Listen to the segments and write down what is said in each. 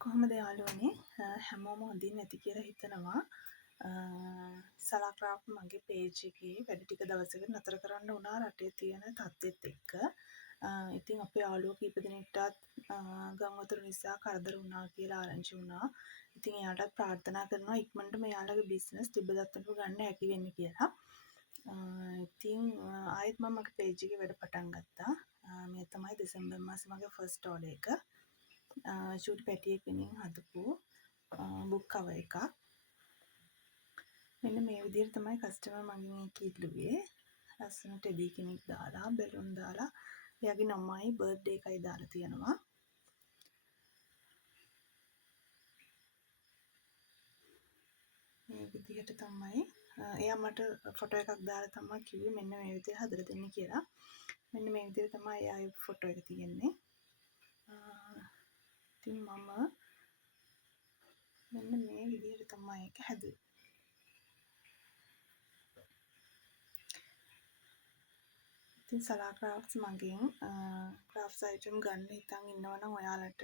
කොහොමද යාළුවනේ හැමෝම හොඳින් ඇති කියලා හිතනවා. සලා ක්‍රාෆ්ට් මගේ පේජ් එකේ වැඩ ටික දවසකට නතර කරන්න වුණා රටේ තියෙන තත්ත්වෙත් එක්ක. ඉතින් අපේ යාළුවෝ කීප දෙනෙක්ටත් ගම්වතුර නිසා කරදර වුණා කියලා ආරංචි වුණා. ඉතින් එයාටත් ප්‍රාර්ථනා කරනවා ඉක්මනටම එයාලගේ බිස්නස් තිබ්බදත්තට ගන්න හැකි වෙන්න කියලා. ඉතින් ආයෙත් මම මගේ පේජ් එකේ වැඩ පටන් ගත්තා. මේ තමයි දෙසැම්බර් මාසේ මගේ ෆස්ට් ඕඩර් එක. චූටි පැටියෙක්ගෙන් හදපු බුක් කවර් එකක්. මෙන්න මේ විදිහට තමයි කස්ටමර් මගෙන් ඒක ඉල්ලුවේ. ලස්සන ටෙඩි කෙනෙක් දාලා බැලුන් දාලා එයාගේ නමයි බර්ත්ඩේ එකයි දාලා තියෙනවා. මේ විදිහට තමයි එයා මට ෆොටෝ එකක් දාලා තමයි කිව්වේ මෙන්න මේ විදිහට හදලා දෙන්න කියලා. මෙන්න මේ විදිහට තමයි එයාගේ ෆොටෝ එක තියෙන්නේ. ඉතින් මම මෙන්න මේ විදිහට තමයි ඒක හැදුවේ. ඉතින් සලා ක්‍රාෆ්ට්ස් මගෙන් ක්‍රාෆ්ට්ස් අයිටම් ගන්න හිතන් ඉන්නවනම් ඔයාලට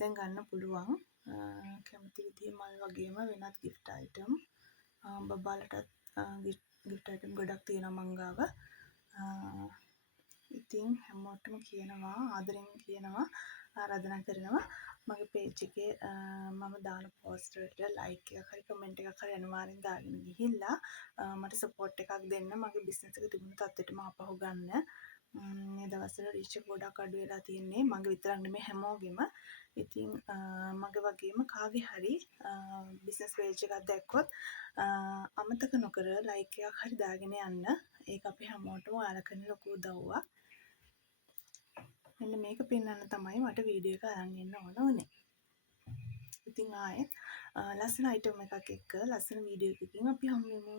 දැන් ගන්න පුළුවන්. කැමති විදිහේ මල් වගේම වෙනත් gift item බබාලටත් gift item ගොඩක් තියෙනවා මං ගාව. ඉතින් හැමෝටම කියනවා ආදරෙන් කියනවා ආරාධනා කරනවා මගේ පේජ් එකේ මම දාන පෝස්ට් වලට ලයික් එකක් හරි කමෙන්ට් එකක් හරි අනිවාර්යෙන් දාගෙන ගිහිල්ලා මට සපෝට් එකක් දෙන්න මගේ බිස්නස් එක තිබුණු තත්ත්වෙටම ආපහු ගන්න. මේ දවස්වල රීච් එක ගොඩක් අඩු වෙලා තියෙන්නේ මගේ විතරක් නෙමෙයි හැමෝගෙම. ඉතින් මගේ වගේම කාගේ හරි බිස්නස් පේජ් එකක් දැක්කොත් අමතක නොකර ලයික් එකක් හරි දාගෙන යන්න. ඒක අපි හැමෝටම ඔයාලා කරන ලොකු උදව්වක්. මෙන්න මේක පෙන්වන්න තමයි මට වීඩියෝ එක අරන් එන්න ඕන වුණේ. ඉතින් ආයෙත් ලස්සන අයිටම් එකක් එක්ක ලස්සන වීඩියෝ එකකින් අපි හමු වෙමු.